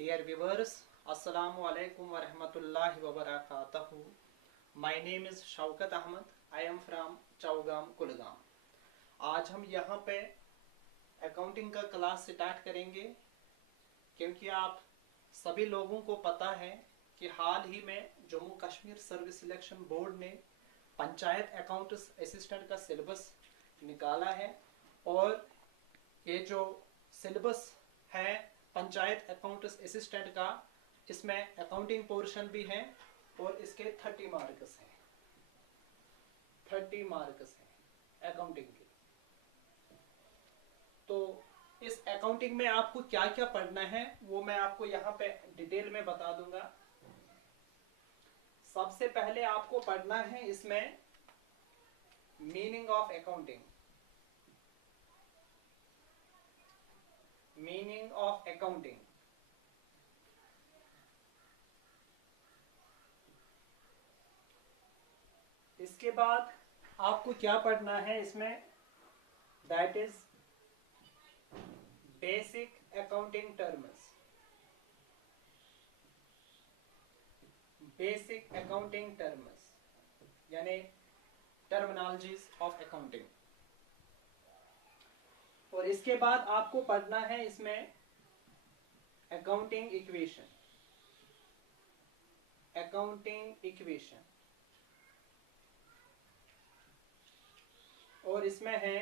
Dear viewers, Assalamu alaikum wa rahmatullahi wa barakatuhu. My name is Shaukat Ahmed. I am from Chaugam, Kulgam. आज हम यहाँ पे accounting का class start करेंगे क्योंकि आप सभी लोगों को पता है कि हाल ही में Jammu Kashmir service selection board ने पंचायत अकाउंट्स असिस्टेंट का सिलेबस निकाला है और ये जो सिलेबस है पंचायत अकाउंट्स असिस्टेंट का, इसमें अकाउंटिंग पोर्शन भी है और इसके 30 मार्क्स हैं। 30 मार्क्स हैं अकाउंटिंग के। तो इस अकाउंटिंग में आपको क्या क्या पढ़ना है वो मैं आपको यहाँ पे डिटेल में बता दूंगा। सबसे पहले आपको पढ़ना है इसमें meaning of accounting. Meaning of accounting, इसके बाद आपको क्या पढ़ना है इसमें, that is basic accounting terms. Basic accounting terms यानी टर्मिनोलॉजीज ऑफ अकाउंटिंग। और इसके बाद आपको पढ़ना है इसमें अकाउंटिंग इक्वेशन। अकाउंटिंग इक्वेशन और इसमें है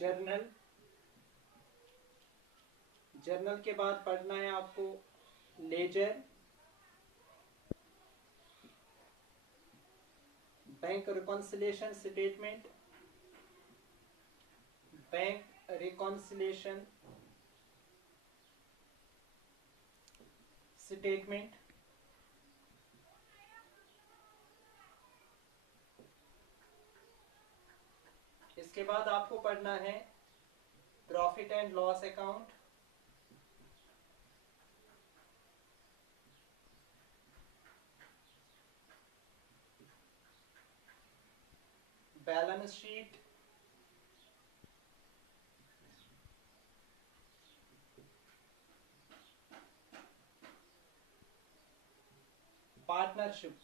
जर्नल। जर्नल के बाद पढ़ना है आपको ledger, bank reconciliation statement, bank reconciliation statement, इसके बाद आपको पढ़ना है profit and loss account, balance sheet, partnership.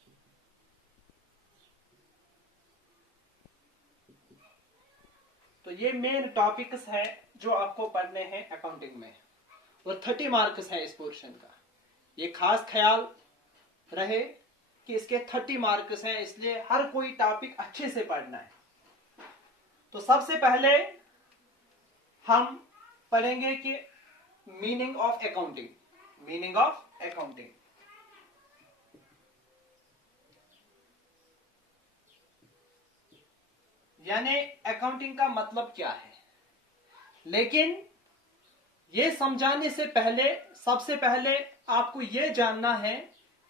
तो ये मेन टॉपिक्स है जो आपको पढ़ने हैं अकाउंटिंग में और 30 मार्क्स है इस पोर्शन का। ये खास ख्याल रहे कि इसके 30 मार्क्स हैं, इसलिए हर कोई टॉपिक अच्छे से पढ़ना है। तो सबसे पहले हम पढ़ेंगे कि meaning of accounting. Meaning of accounting, यानी अकाउंटिंग का मतलब क्या है। लेकिन ये समझाने से पहले सबसे पहले आपको ये जानना है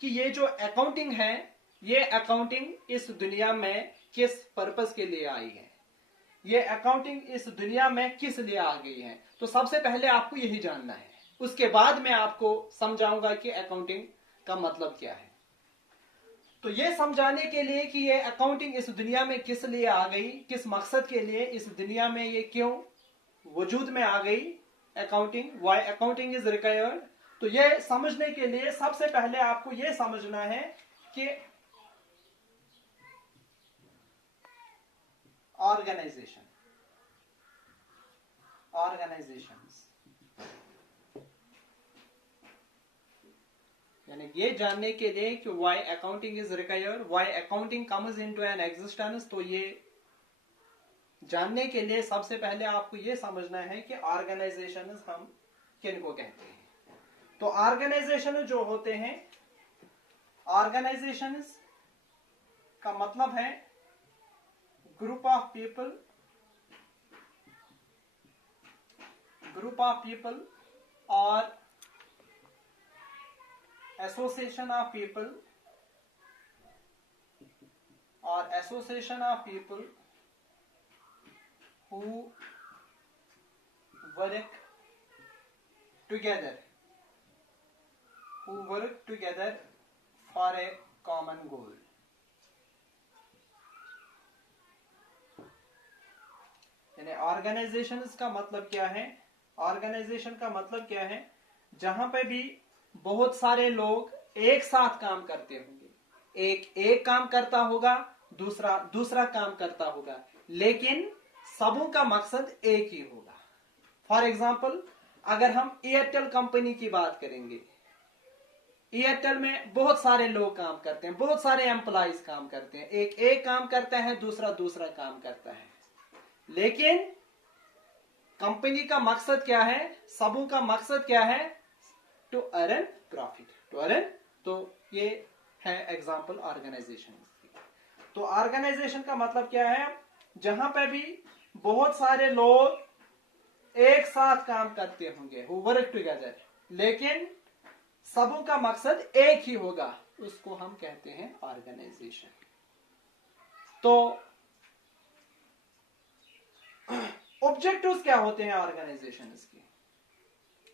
कि ये जो अकाउंटिंग है, ये अकाउंटिंग इस दुनिया में किस पर्पस के लिए आई है, ये अकाउंटिंग इस दुनिया में किस लिए आ गई है। तो सबसे पहले आपको यही जानना है, उसके बाद मैं आपको समझाऊंगा कि अकाउंटिंग का मतलब क्या है। तो ये समझाने के लिए कि ये अकाउंटिंग इस दुनिया में किस लिए आ गई, किस मकसद के लिए इस दुनिया में ये क्यों वजूद में आ गई accounting, why accounting is required. तो ये समझने के लिए सबसे पहले आपको ये समझना है कि ऑर्गेनाइजेशन, ऑर्गेनाइजेशंस, यानी ये जानने के लिए कि why accounting is required, why accounting comes into an existence. तो ये जानने के लिए सबसे पहले आपको ये समझना है कि ऑर्गेनाइजेशन हम किनको कहते हैं। तो ऑर्गेनाइजेशन जो होते हैं, ऑर्गेनाइजेशन का मतलब है group of people, group of people और association of people or association of people who work together, who work together for a common goal। यानी ऑर्गेनाइजेशंस का मतलब क्या है, ऑर्गेनाइजेशन का मतलब क्या है? जहां पे भी बहुत सारे लोग एक साथ काम करते होंगे, एक काम करता होगा, दूसरा दूसरा काम करता होगा, लेकिन सबों का मकसद एक ही होगा। फॉर एग्जाम्पल, अगर हम एयरटेल कंपनी की बात करेंगे, एयरटेल में बहुत सारे लोग काम करते हैं, बहुत सारे एम्प्लॉइज काम करते हैं, एक काम करता है, दूसरा दूसरा काम करता है, लेकिन कंपनी का मकसद क्या है? सबों का मकसद क्या है? To earn profit, to earn. तो ये है एग्जांपल ऑर्गेनाइजेशन की। तो ऑर्गेनाइजेशन का मतलब क्या है? जहां पे भी बहुत सारे लोग एक साथ काम करते होंगे, हु वर्क टुगेदर, लेकिन सबों का मकसद एक ही होगा, उसको हम कहते हैं ऑर्गेनाइजेशन। तो ऑब्जेक्टिव्स क्या होते हैं ऑर्गेनाइजेशंस के?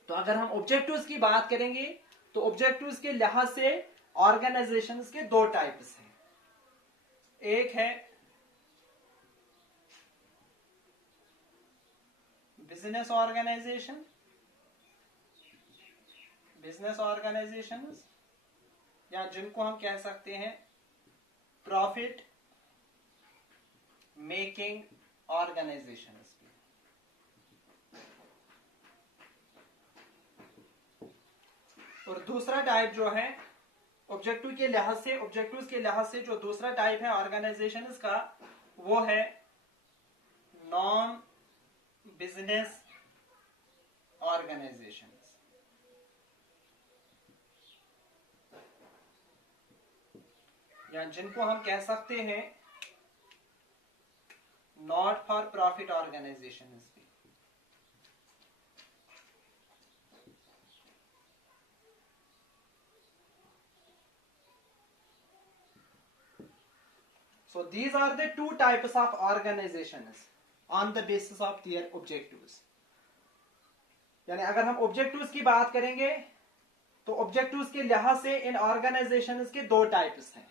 तो अगर हम ऑब्जेक्टिव्स की बात करेंगे तो ऑब्जेक्टिव्स के लिहाज से ऑर्गेनाइजेशंस के दो टाइप्स हैं। एक है बिजनेस ऑर्गेनाइजेशन, बिजनेस ऑर्गेनाइजेशंस, या जिनको हम कह सकते हैं प्रॉफिट मेकिंग ऑर्गेनाइजेशंस। और दूसरा टाइप जो है ऑब्जेक्टिव के लिहाज से, ऑब्जेक्टिव्स के लिहाज से जो दूसरा टाइप है ऑर्गेनाइजेशंस का, वो है नॉन बिजनेस ऑर्गेनाइजेशंस, या जिनको हम कह सकते हैं नॉट फॉर प्रॉफिट ऑर्गेनाइजेशंस भी। So these are the two types of organizations on the basis of their objectives. यानी अगर हम ऑब्जेक्टिव्स की बात करेंगे तो ऑब्जेक्टिव्स के लिहाज से इन ऑर्गेनाइजेशंस के दो टाइप्स हैं।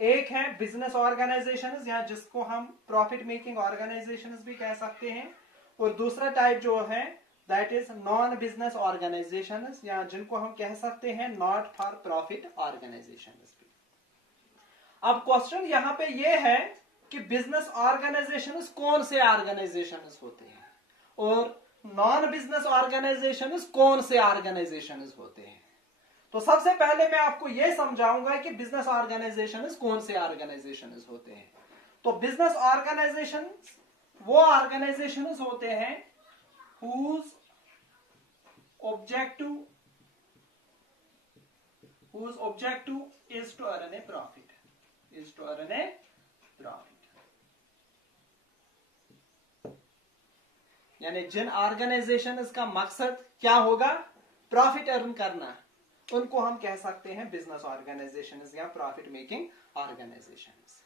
एक है बिजनेस ऑर्गेनाइजेशंस, या जिसको हम प्रॉफिट मेकिंग ऑर्गेनाइजेशंस भी कह सकते हैं, और दूसरा टाइप जो है that is non business organisations, या जिनको हम कह सकते हैं नॉट फॉर प्रॉफिट ऑर्गेनाइजेशंस। अब क्वेश्चन यहां पे ये है कि बिजनेस ऑर्गेनाइजेशंस कौन से ऑर्गेनाइजेशंस होते हैं और नॉन बिजनेस ऑर्गेनाइजेशंस कौन से ऑर्गेनाइजेशंस होते हैं। तो सबसे पहले मैं आपको यह समझाऊंगा कि बिजनेस ऑर्गेनाइजेशंस कौन से ऑर्गेनाइजेशंस होते हैं। तो बिजनेस ऑर्गेनाइजेशंस वो ऑर्गेनाइजेशंस होते हैं whose objective is to earn a profit, is to earn a profit। यानी जिन ऑर्गेनाइजेशंस का मकसद क्या होगा? प्रॉफिट अर्न करना, उनको हम कह सकते हैं बिजनेस ऑर्गेनाइजेशंस या प्रॉफिट मेकिंग ऑर्गेनाइजेशंस।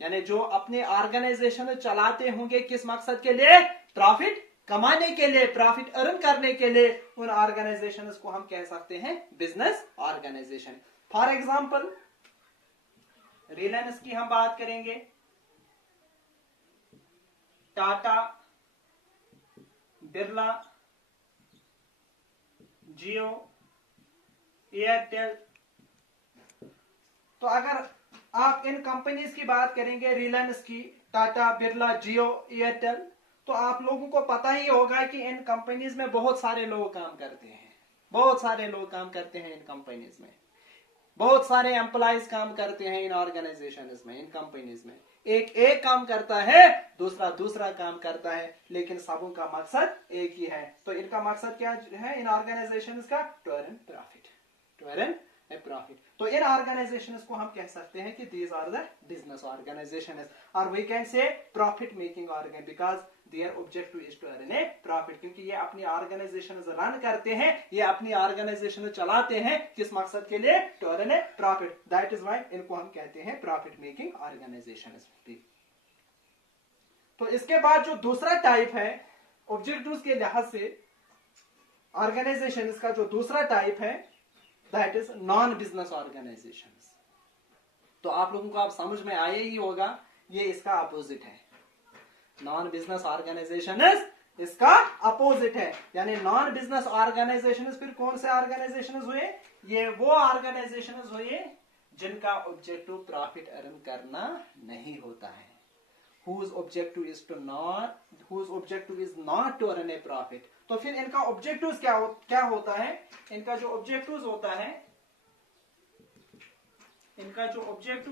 यानी जो अपने ऑर्गेनाइजेशन चलाते होंगे किस मकसद के लिए? प्रॉफिट कमाने के लिए, प्रॉफिट अर्न करने के लिए, उन ऑर्गेनाइजेशंस को हम कह सकते हैं business organisation. For example Reliance की हम बात करेंगे, टाटा, बिरला, जियो, एयरटेल। तो अगर आप इन कंपनीज की बात करेंगे, रिलायंस की, टाटा, बिरला, जियो, एयरटेल, तो आप लोगों को पता ही होगा कि इन कंपनीज में बहुत सारे लोग काम करते हैं, बहुत सारे लोग काम करते हैं इन कंपनीज में, बहुत सारे एम्प्लॉइज काम करते हैं इन ऑर्गेनाइजेशंस में, इन कंपनीज में। एक काम करता है, दूसरा दूसरा काम करता है, लेकिन सबों का मकसद एक ही है। तो इनका मकसद क्या है इन ऑर्गेनाइजेशंस का? To earn profit, to earn a profit. तो इन ऑर्गेनाइजेशंस को हम कह सकते हैं कि these are the business organisations, और we can say profit making organisation because their objective is to earn a profit, क्योंकि ये अपनी ऑर्गेनाइजेशन रन करते हैं, ये अपनी ऑर्गेनाइजेशन चलाते हैं किस मकसद के लिए? To earn a profit. That is why इनको हम कहते हैं प्रॉफिट मेकिंग ऑर्गेनाइजेशन। तो इसके बाद जो दूसरा टाइप है ऑब्जेक्टिव्स के लिहाज से ऑर्गेनाइजेशन का, जो दूसरा टाइप है that is non business organisations. तो आप लोगों को आप समझ में आया ही होगा, ये इसका अपोजिट है। नॉन बिजनेस ऑर्गेनाइजेशंस इसका अपोजिट है। यानी नॉन बिजनेस ऑर्गेनाइजेशन फिर कौन से ऑर्गेनाइजेशन हुए? ये वो ऑर्गेनाइजेशन हुए जिनका ऑब्जेक्टिव प्रॉफिट अर्न करना नहीं होता है। whose objective is not to earn a profit। तो फिर इनका ऑब्जेक्टिव क्या होता है? इनका जो ऑब्जेक्टिव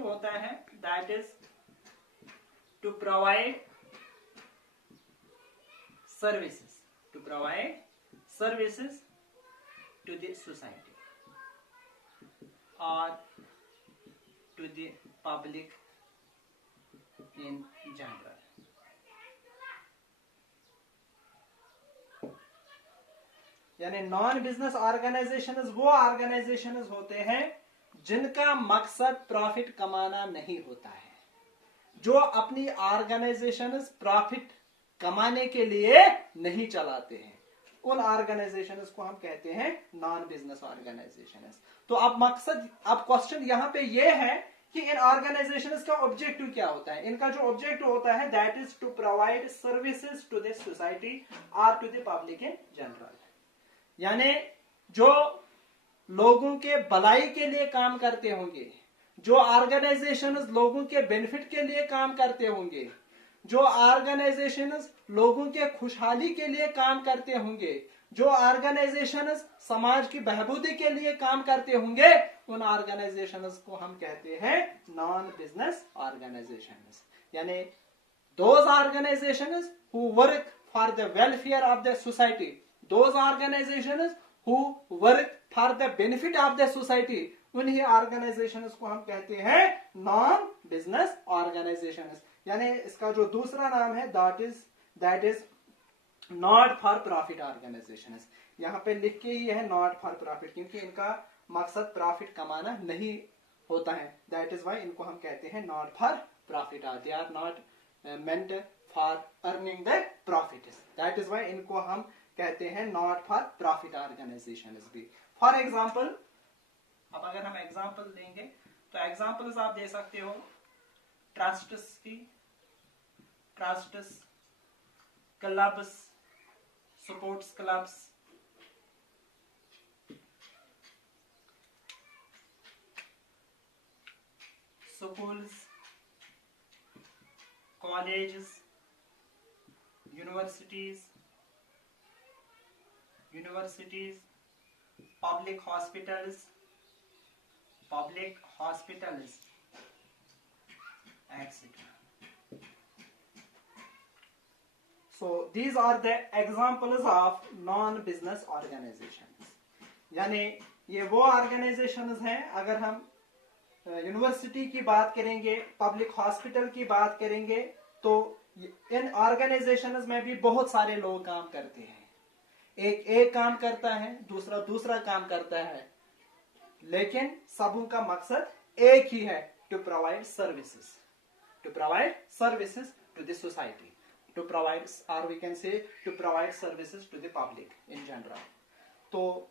होता है that is to provide services to the society और to the public in general. यानी नॉन बिजनेस ऑर्गेनाइजेशन वो ऑर्गेनाइजेशन होते हैं जिनका मकसद प्रॉफिट कमाना नहीं होता है, जो अपनी ऑर्गेनाइजेशन प्रॉफिट कमाने के लिए नहीं चलाते हैं, उन ऑर्गेनाइजेशन को हम कहते हैं नॉन बिजनेस ऑर्गेनाइजेशन। तो अब क्वेश्चन यहाँ पे ये है कि इन ऑर्गेनाइजेशंस का ऑब्जेक्टिव क्या होता है? इनका जो ऑब्जेक्टिव होता है that is to provide services to the society और to the public in general. यानी जो लोगों के भलाई के लिए काम करते होंगे, जो ऑर्गेनाइजेशन लोगों के बेनिफिट के लिए काम करते होंगे, जो ऑर्गेनाइजेशन लोगों के खुशहाली के लिए काम करते होंगे, जो ऑर्गेनाइजेशन समाज की बहबूदी के लिए काम करते होंगे, उन ऑर्गेनाइजेशन को हम कहते हैं नॉन बिजनेस ऑर्गेनाइजेशंस। यानी those organisations who work for the welfare of the society, those organisations who work for the benefit of the society, उन्हीं ऑर्गेनाइजेशंस को हम कहते हैं नॉन बिजनेस ऑर्गेनाइजेशंस। यानी इसका जो दूसरा नाम है that is not for profit organisation. यहाँ पे लिख के ही है नॉट फॉर प्रॉफिट, क्योंकि इनका मकसद प्रॉफिट कमाना नहीं होता है। दैट इज वाई इनको हम कहते हैं not for profit, they are not meant for earning the profit. That is why इनको हम कहते हैं नॉट फॉर प्रॉफिट ऑर्गेनाइजेशन भी। फॉर एग्जाम्पल, अब अगर हम एग्जाम्पल देंगे तो एग्जाम्पल्स आप दे सकते हो ट्रस्ट्स की, trusts, clubs, sports clubs, schools, colleges, universities, public hospitals, etc. So these are the examples of non-business organizations. यानी ये वो ऑर्गेनाइजेशंस हैं, अगर हम यूनिवर्सिटी की बात करेंगे, पब्लिक हॉस्पिटल की बात करेंगे, तो इन ऑर्गेनाइजेशंस में भी बहुत सारे लोग काम करते हैं। एक काम करता है, दूसरा काम करता है, लेकिन सबों का मकसद एक ही है, to provide services to the society, to provide, or we can say to provide services to the public in general। तो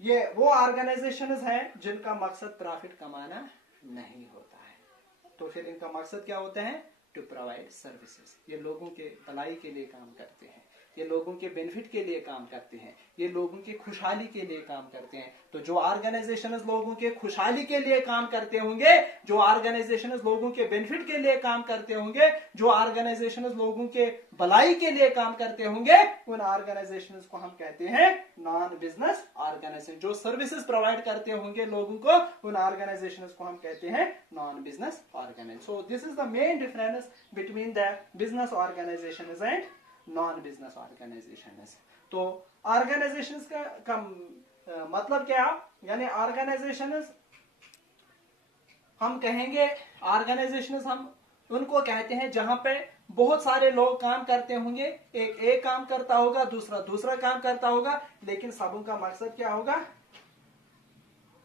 ये वो ऑर्गेनाइजेशंस हैं जिनका मकसद प्रॉफिट कमाना नहीं होता है। तो फिर इनका मकसद क्या होता है? To provide services. ये लोगों के भलाई के लिए काम करते हैं, ये लोगों के बेनिफिट के लिए काम करते हैं, ये लोगों की खुशहाली के लिए काम करते हैं। तो जो ऑर्गेनाइजेशन लोगों के खुशहाली के लिए काम करते होंगे, जो ऑर्गेनाइजेशन लोगों के बेनिफिट के लिए काम करते होंगे, जो ऑर्गेनाइजेशन लोगों के भलाई के लिए काम करते होंगे, उन ऑर्गेनाइजेशन को हम कहते हैं नॉन बिजनेस ऑर्गेनाइजेशन। जो सर्विसेज प्रोवाइड करते होंगे लोगों को, उन ऑर्गेनाइजेशन को हम कहते हैं non business organisation. So this is the main difference between the business organisation and non business organisation. तो ऑर्गेनाइजेशन का मतलब क्या? यानी ऑर्गेनाइजेशन हम कहेंगे, ऑर्गेनाइजेशन हम उनको कहते हैं जहां पे बहुत सारे लोग काम करते होंगे, एक काम करता होगा, दूसरा काम करता होगा, लेकिन सबों का मकसद क्या होगा?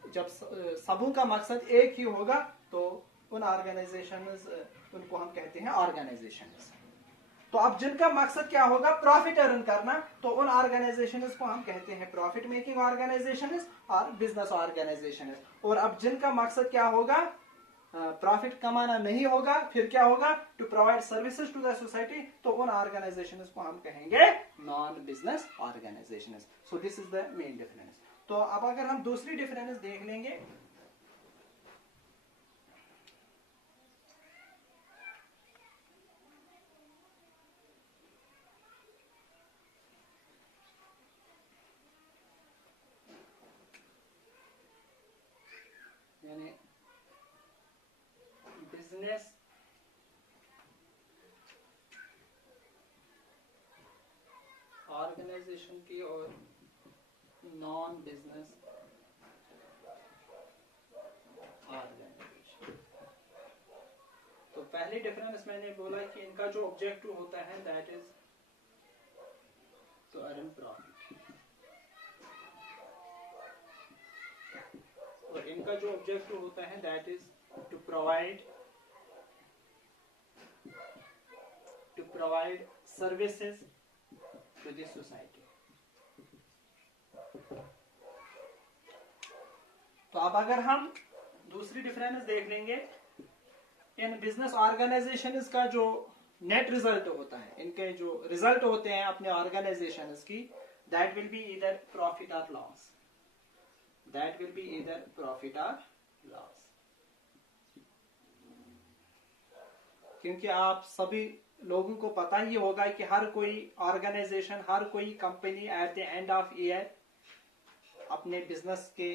जब सबों का मकसद एक ही होगा तो उन ऑर्गेनाइजेशन उनको हम कहते हैं ऑर्गेनाइजेशन। तो अब जिनका मकसद क्या होगा? प्रॉफिट अर्न करना, तो उन ऑर्गेनाइजेशंस को हम कहते हैं प्रॉफिट मेकिंग ऑर्गेनाइजेशंस और बिजनेस ऑर्गेनाइजेशंस। और अब जिनका मकसद क्या होगा? प्रॉफिट कमाना नहीं होगा, फिर क्या होगा? To provide services to the society, तो उन ऑर्गेनाइजेशन को हम कहेंगे non business organisation. So this is the main difference. तो अब अगर हम दूसरी डिफरेंस देख लेंगे, यानी बिजनेस ऑर्गेनाइजेशन की और नॉन बिजनेस ऑर्गेनाइजेशन। तो पहली डिफरेंस मैंने बोला कि इनका जो ऑब्जेक्टिव होता है that is to earn profit, और इनका जो ऑब्जेक्टिव होता है that is to provide services to the society. तो अब अगर हम दूसरी डिफरेंस देख लेंगे, इन बिजनेस ऑर्गेनाइजेशन का जो नेट रिजल्ट होता है, इनके जो रिजल्ट होते हैं अपने ऑर्गेनाइजेशन की, that will be either profit और loss, that will be either profit और लॉस। क्योंकि आप सभी लोगों को पता ही होगा कि हर कोई ऑर्गेनाइजेशन, हर कोई company at the end of year अपने बिजनेस के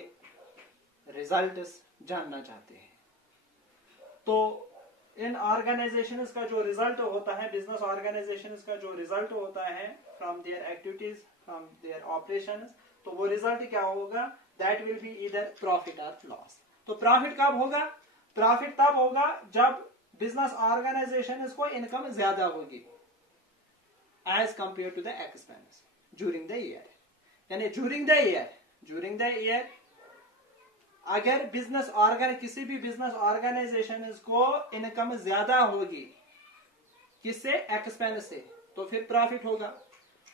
रिजल्ट्स जानना चाहते हैं। तो इन ऑर्गेनाइजेशंस का जो रिजल्ट होता है, बिजनेस ऑर्गेनाइजेशंस का जो रिजल्ट होता है from their activities, from their operations, तो वो रिजल्ट क्या होगा? That will be either profit और लॉस। तो प्रॉफिट कब होगा? प्रॉफिट तब होगा जब बिजनेस ऑर्गेनाइजेशन को इनकम ज्यादा होगी as compare to the expense during the year. यानी ड्यूरिंग द ईयर अगर किसी भी बिजनेस ऑर्गेनाइजेशन को इनकम ज्यादा होगी किससे? एक्सपेंस से, तो फिर प्रॉफिट होगा।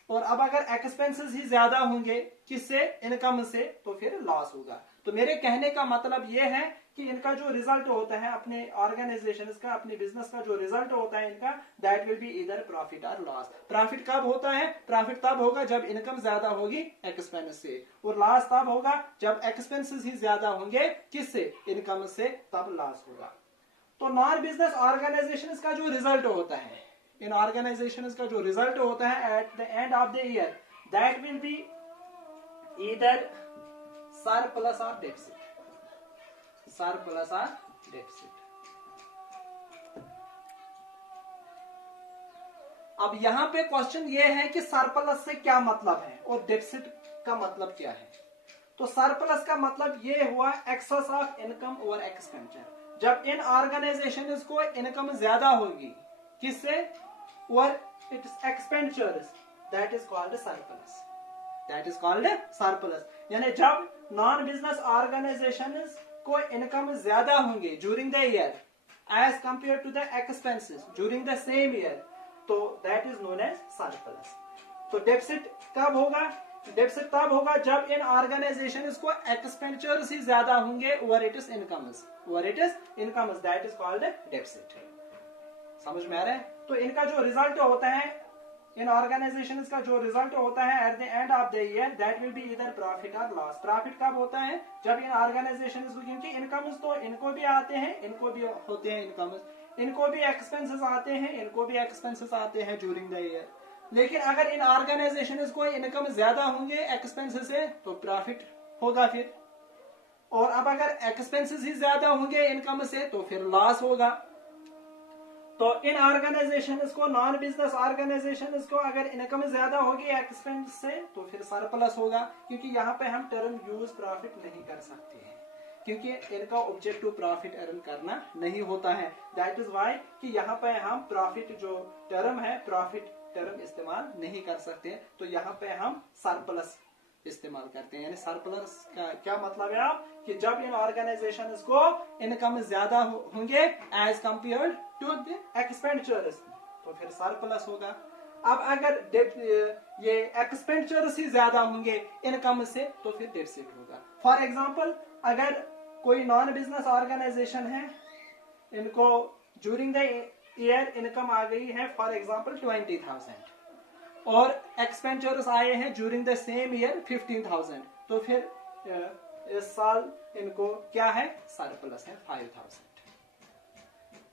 और अब अगर एक्सपेंसेस ही ज्यादा होंगे किससे? इनकम से, तो फिर लॉस होगा। तो मेरे कहने का मतलब यह है कि इनका जो रिजल्ट होता है अपने ऑर्गेनाइजेशन का, अपने बिजनेस का जो रिजल्ट होता है इनका, that will be either profit और लॉस। प्रॉफिट कब होता है? प्रॉफिट तब होगा जब इनकम ज्यादा होगी एक्सपेंस से, और लॉस तब होगा जब एक्सपेंसेस ही ज्यादा होंगे किससे? इनकम से, तब लॉस होगा। तो नॉन बिजनेस ऑर्गेनाइजेशन का जो रिजल्ट होता है, इन ऑर्गेनाइजेशन का जो रिजल्ट होता है at the end of the year, that will be either surplus और डेफिसिट, सरप्लस और डेफिसिट। अब यहां पे क्वेश्चन ये है कि सरप्लस से क्या मतलब है और डेफिसिट का मतलब क्या है। तो सरप्लस का मतलब ये हुआ excess of income over expenditure. जब इन ऑर्गेनाइजेशन को इनकम ज्यादा होगी किससे? Over its expenditures, that is called surplus, that is called surplus. यानी जब नॉन बिजनेस ऑर्गेनाइजेशन को इनकम ज्यादा होंगे during the year as compare to the expenses during the same year, तो that is known as surplus. तो deficit कब होगा? Deficit तब होगा जब इन ऑर्गेनाइजेशन को एक्सपेंडिचर्स ही ज्यादा होंगे over it is incomes, that is called deficit. समझ में आ रहा है? तो इनका जो रिजल्ट होता है, इन ऑर्गेनाइजेशन का जो रिजल्ट होता है at the end of the year, that will be either profit और लॉस। प्रॉफिट कब होता है? जब इन ऑर्गेनाइजेशन को, क्योंकि इनकम्स तो इनको भी आते हैं, इनको भी होते हैं इनकम्स, इनको भी एक्सपेंसेस आते हैं, इनको भी एक्सपेंसेस आते हैं ड्यूरिंग द ईयर। लेकिन अगर इन ऑर्गेनाइजेशन को इनकम ज्यादा होंगे एक्सपेंसेस से, तो प्रॉफिट होगा फिर। और अब अगर एक्सपेंसेस ही ज्यादा होंगे इनकम से, तो फिर लॉस होगा। तो इन ऑर्गेनाइजेशन को, नॉन बिजनेस ऑर्गेनाइजेशन को अगर इनकम ज्यादा होगी एक्सपेंस से, तो फिर सरप्लस होगा। क्योंकि यहाँ पे हम टर्म यूज प्रॉफिट नहीं कर सकते हैं, क्योंकि इनका ऑब्जेक्टिव प्रॉफिट अर्न करना नहीं होता है। दैट इज वाई कि यहाँ पे हम प्रॉफिट जो टर्म है, प्रॉफिट टर्म इस्तेमाल नहीं कर सकते। तो यहाँ पे हम सरप्लस इस्तेमाल करते हैं। यानी सरप्लस का क्या मतलब है आप, कि जब इन ऑर्गेनाइजेशन को इनकम ज्यादा होंगे as compare to the expenditures, तो फिर सरप्लस होगा। अब अगर ये एक्सपेंडिचर्स ही ज्यादा होंगे इनकम से, तो फिर डेफिसिट होगा। फॉर एग्जांपल, अगर कोई नॉन बिजनेस ऑर्गेनाइजेशन है इनको ड्यूरिंग द ईयर इनकम आ गई है फॉर एग्जांपल 20,000 और एक्सपेंचर्स आए हैं ड्यूरिंग द सेम ईयर 15,000, तो फिर इस साल इनको क्या है, सरप्लस है 5,000।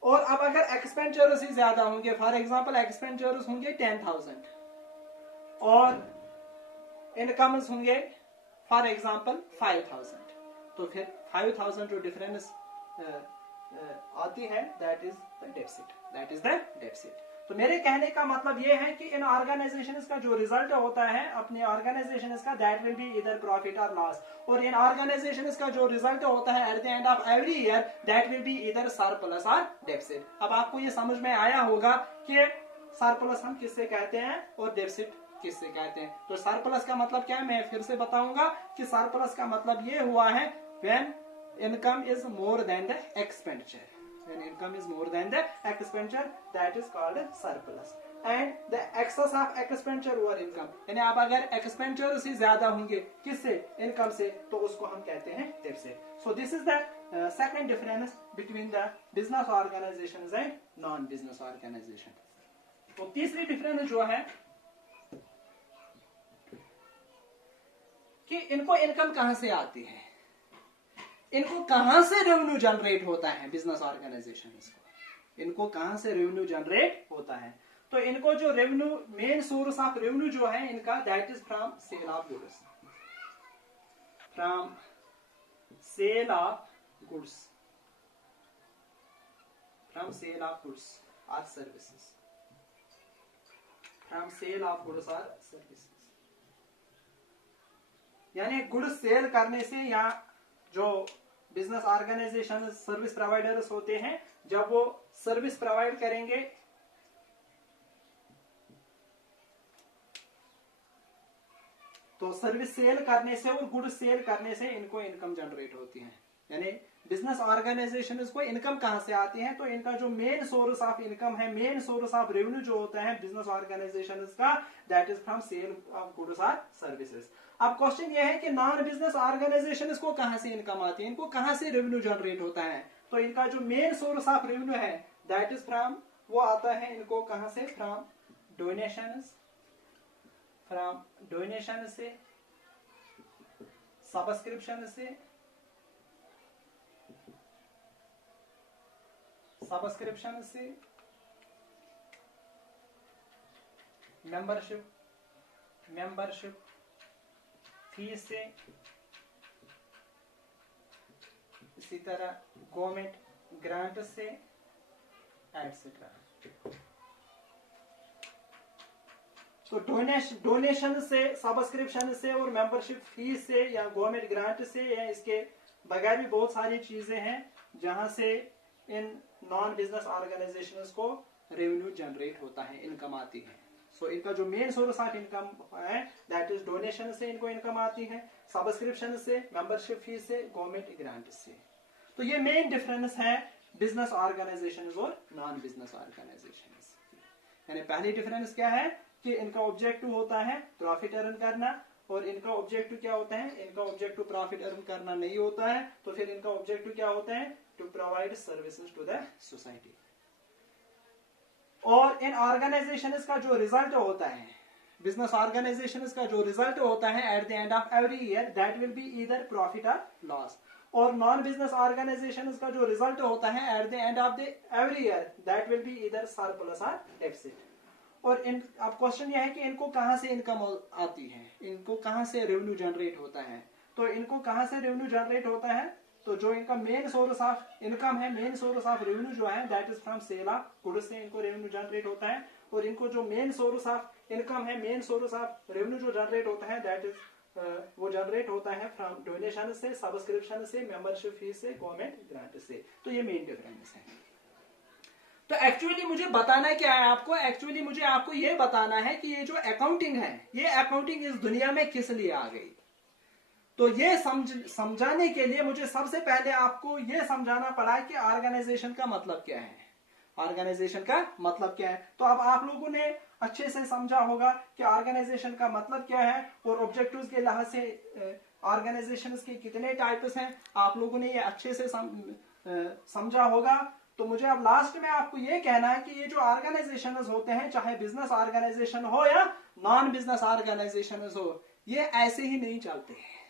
और अब अगर एक्सपेंचर्स ही ज्यादा होंगे, फॉर एग्जांपल एक्सपेंचर्स होंगे 10,000 और इनकम्स होंगे फॉर एग्जांपल 5,000, तो फिर 5,000 जो डिफरेंस आती है दैट इज द डेफिसिट। तो मेरे कहने का मतलब ये है कि इन ऑर्गेनाइजेशंस का जो रिजल्ट होता है अपने ऑर्गेनाइजेशंस का, दैट विल बी इधर प्रॉफिट और लॉस, और इन ऑर्गेनाइजेशंस का जो रिजल्ट होता है at the end of every year that will B इधर सरप्लस और डेफिसिट। अब आपको ये समझ में आया होगा कि सरप्लस हम किससे कहते हैं और डेफिसिट किससे कहते हैं। तो सरप्लस का मतलब क्या है, मैं फिर से बताऊंगा कि सरप्लस का मतलब ये हुआ है when income is more than the expenditure. When income is more than the expenditure, that is called surplus. And the excess of expenditure over income, यानी आप अगर एक्सपेंडिचर से ज्यादा होंगे किससे, इनकम से, तो उसको हम कहते हैं deficit. So this is the second difference between the business organizations and non-business organization. तो तीसरी डिफरेंस जो है कि इनको इनकम कहां से आती है, इनको कहां से रेवेन्यू जनरेट होता है, बिजनेस ऑर्गेनाइजेशन को इनको कहां से रेवेन्यू जनरेट होता है। तो इनको जो revenue, main source of revenue जो है इनका, that is from sale of goods, from sale of goods, from sale of goods और services, from sale of goods और सर्विसेज। यानी गुड्स सेल करने से, या जो बिजनेस ऑर्गेनाइजेशन सर्विस प्रोवाइडर्स होते हैं, जब वो सर्विस प्रोवाइड करेंगे तो सर्विस सेल करने से और गुड्स सेल करने से इनको इनकम जनरेट होती है। यानी बिजनेस ऑर्गेनाइजेशन को इनकम कहां से आती है, तो इनका जो मेन सोर्स ऑफ इनकम है, मेन सोर्स ऑफ रेवेन्यू जो होता है बिजनेस ऑर्गेनाइजेशन का, that is from sale of goods और सर्विसेज। अब क्वेश्चन ये है कि नॉन बिजनेस ऑर्गेनाइजेशन को कहां से इनकम आती है, इनको कहां से रेवेन्यू जनरेट होता है। तो इनका जो मेन सोर्स ऑफ रेवेन्यू है दैट इज फ्रॉम, वो आता है इनको कहां से, फ्रॉम डोनेशंस, फ्रॉम डोनेशन से, सब्सक्रिप्शन से, सब्सक्रिप्शन से, मेंबरशिप फीस से, इसी तरह गवर्नमेंट ग्रांट से एटसेट्रा। तो डोनेशन से, सब्सक्रिप्शन से और मेंबरशिप फीस से या गवर्नमेंट ग्रांट से, या इसके बगैर भी बहुत सारी चीजें हैं जहां से इन नॉन बिजनेस ऑर्गेनाइजेशंस को रेवेन्यू जनरेट होता है, इनकम आती है। सो इनका जो मेन सोर्स ऑफ इनकम है दैट इज डोनेशन से इनको इनकम आती है, सब्सक्रिप्शन से, मेंबरशिप फीस से, गवर्नमेंट ग्रांट से। तो ये मेन डिफरेंस है बिजनेस ऑर्गेनाइजेशन और नॉन बिजनेस ऑर्गेनाइजेशन। यानी पहली डिफरेंस क्या है कि इनका ऑब्जेक्टिव होता है प्रॉफिट अर्न करना, और इनका ऑब्जेक्टिव क्या होता है, इनका ऑब्जेक्टिव प्रॉफिट अर्न करना नहीं होता है। तो फिर इनका ऑब्जेक्टिव क्या होता है, to provide services to the society. और इन ऑर्गेनाइजेशंस का जो रिजल्ट होता है, बिजनेस ऑर्गेनाइजेशंस का जो रिजल्ट होता है at the end of every year, that will be either profit और लॉस। और नॉन बिजनेस ऑर्गेनाइजेशंस का जो रिजल्ट होता है at the end of the every year, that will be either surplus और डेफिसिट। और अब क्वेश्चन यह है कि इनको कहां से इनकम आती है, इनको कहां से रेवेन्यू जनरेट होता है। तो इनको कहां से रेवेन्यू जनरेट होता है, तो जो इनका मेन सोर्स ऑफ इनकम है, मेन सोर्स ऑफ रेवेन्यू जो है that is from sale of goods से इनको रेवेन्यू जनरेट होता है। और इनको जो मेन सोर्स ऑफ इनकम है, मेन सोर्स ऑफ रेवेन्यू जो जनरेट होता है दैट इज वो जनरेट होता है फ्रॉम डोनेशन से, सब्सक्रिप्शन से, मेंबरशिप फीस से, गवर्नमेंट ग्रांट से। तो ये मेन डिफरेंस है। तो एक्चुअली मुझे बताना क्या है आपको, एक्चुअली मुझे आपको ये बताना है कि ये जो अकाउंटिंग है, ये अकाउंटिंग इस दुनिया में किस लिए आ गई। तो ये समझाने के लिए मुझे सबसे पहले आपको ये समझाना पड़ा कि ऑर्गेनाइजेशन का मतलब क्या है, ऑर्गेनाइजेशन का मतलब क्या है। तो अब आप लोगों ने अच्छे से समझा होगा कि ऑर्गेनाइजेशन का मतलब क्या है, और ऑब्जेक्टिव्स के लिहाज से ऑर्गेनाइजेशंस के कितने टाइप्स हैं, आप लोगों ने ये अच्छे से समझा होगा। तो मुझे अब लास्ट में आपको ये कहना है कि ये जो ऑर्गेनाइजेशन होते हैं, चाहे बिजनेस ऑर्गेनाइजेशन हो या नॉन बिजनेस ऑर्गेनाइजेशन हो, ये ऐसे ही नहीं चलते हैं,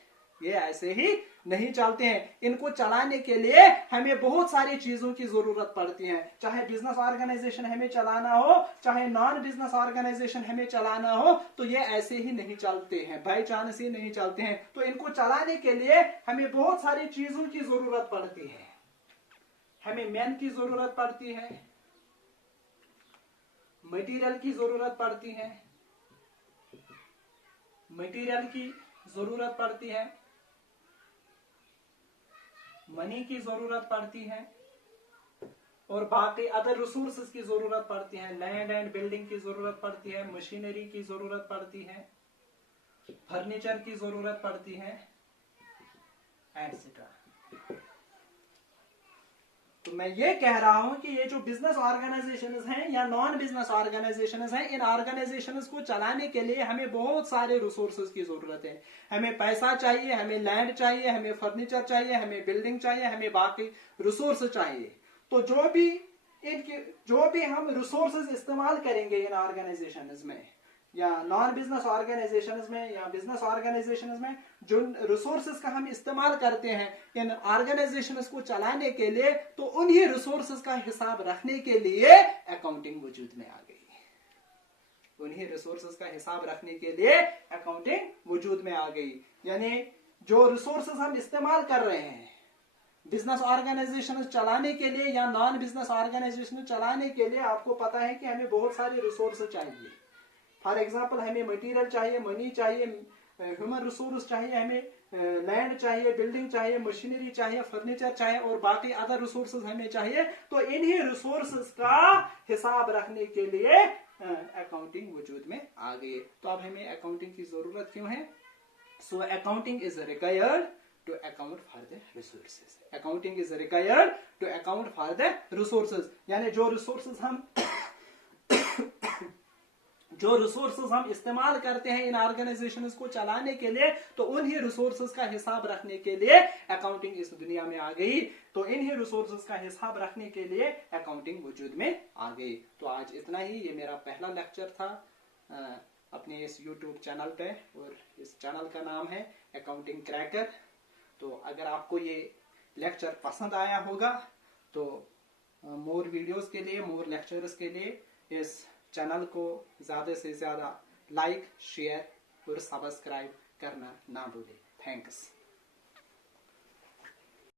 ये ऐसे ही नहीं चलते हैं। इनको चलाने के लिए हमें बहुत सारी चीजों की जरूरत पड़ती है। चाहे बिजनेस ऑर्गेनाइजेशन हमें चलाना हो, चाहे नॉन बिजनेस ऑर्गेनाइजेशन हमें चलाना हो, तो ये ऐसे ही नहीं चलते हैं, बाई चांस ही नहीं चलते हैं। तो इनको चलाने के लिए हमें बहुत सारी चीजों की जरूरत पड़ती है। हमें मैन की जरूरत पड़ती है, मटेरियल की जरूरत पड़ती है, मटेरियल की जरूरत पड़ती है, मनी की जरूरत पड़ती है, और बाकी अदर रिसोर्सेज की जरूरत पड़ती है। लैंड एंड बिल्डिंग की जरूरत पड़ती है, मशीनरी की जरूरत पड़ती है, फर्नीचर की जरूरत पड़ती है, एटसेट्रा। तो मैं ये कह रहा हूं कि ये जो बिजनेस ऑर्गेनाइजेशंस हैं या नॉन बिजनेस ऑर्गेनाइजेशंस हैं, इन ऑर्गेनाइजेशंस को चलाने के लिए हमें बहुत सारे रिसोर्सेज की जरूरत है। हमें पैसा चाहिए, हमें लैंड चाहिए, हमें फर्नीचर चाहिए, हमें बिल्डिंग चाहिए, हमें बाकी रिसोर्स चाहिए। तो जो भी हम रिसोर्सेज इस्तेमाल करेंगे इन ऑर्गेनाइजेशंस में या नॉन बिजनेस ऑर्गेनाइजेशंस में या बिजनेस ऑर्गेनाइजेशंस में, जो रिसोर्सेज का हम इस्तेमाल करते हैं इन ऑर्गेनाइजेशंस को चलाने के लिए, तो उन्हीं रिसोर्सेज का हिसाब रखने के लिए अकाउंटिंग वजूद में आ गई। उन्हीं रिसोर्सेज का हिसाब रखने के लिए अकाउंटिंग वजूद में आ गई। यानी जो रिसोर्सेज हम इस्तेमाल कर रहे हैं बिजनेस ऑर्गेनाइजेशन चलाने के लिए या नॉन बिजनेस ऑर्गेनाइजेशन चलाने के लिए, आपको पता है कि हमें बहुत सारे रिसोर्स चाहिए। फॉर एग्जाम्पल, हमें मटेरियल चाहिए, मनी चाहिए, ह्यूमन रिसोर्स चाहिए, हमें लैंड चाहिए, बिल्डिंग चाहिए, मशीनरी चाहिए, फर्नीचर चाहिए, और बाकी अदर रिसोर्सेज हमें चाहिए। तो इन्हीं रिसोर्सेज का हिसाब रखने के लिए अकाउंटिंग वजूद में आ गई। तो अब हमें अकाउंटिंग की जरूरत क्यों है? So accounting is required to account for the resources. Accounting is required to account for the resources. यानी जो रिसोर्सेज हम इस्तेमाल करते हैं इन ऑर्गेनाइजेशंस को चलाने के लिए, तो उन्हीं रिसोर्सेज का हिसाब रखने के लिए अकाउंटिंग इस दुनिया में आ गई। तो इन्हीं रिसोर्सेज का हिसाब रखने के लिए अकाउंटिंग वजूद में आ गई। तो आज इतना ही। ये मेरा पहला लेक्चर था अपने इस YouTube चैनल पे, और इस चैनल का नाम है अकाउंटिंग क्रैकर। तो अगर आपको ये लेक्चर पसंद आया होगा तो मोर वीडियोस के लिए, मोर लेक्चर्स के लिए इस चैनल को ज्यादा से ज्यादा लाइक, शेयर और सब्सक्राइब करना ना भूलें। थैंक्स।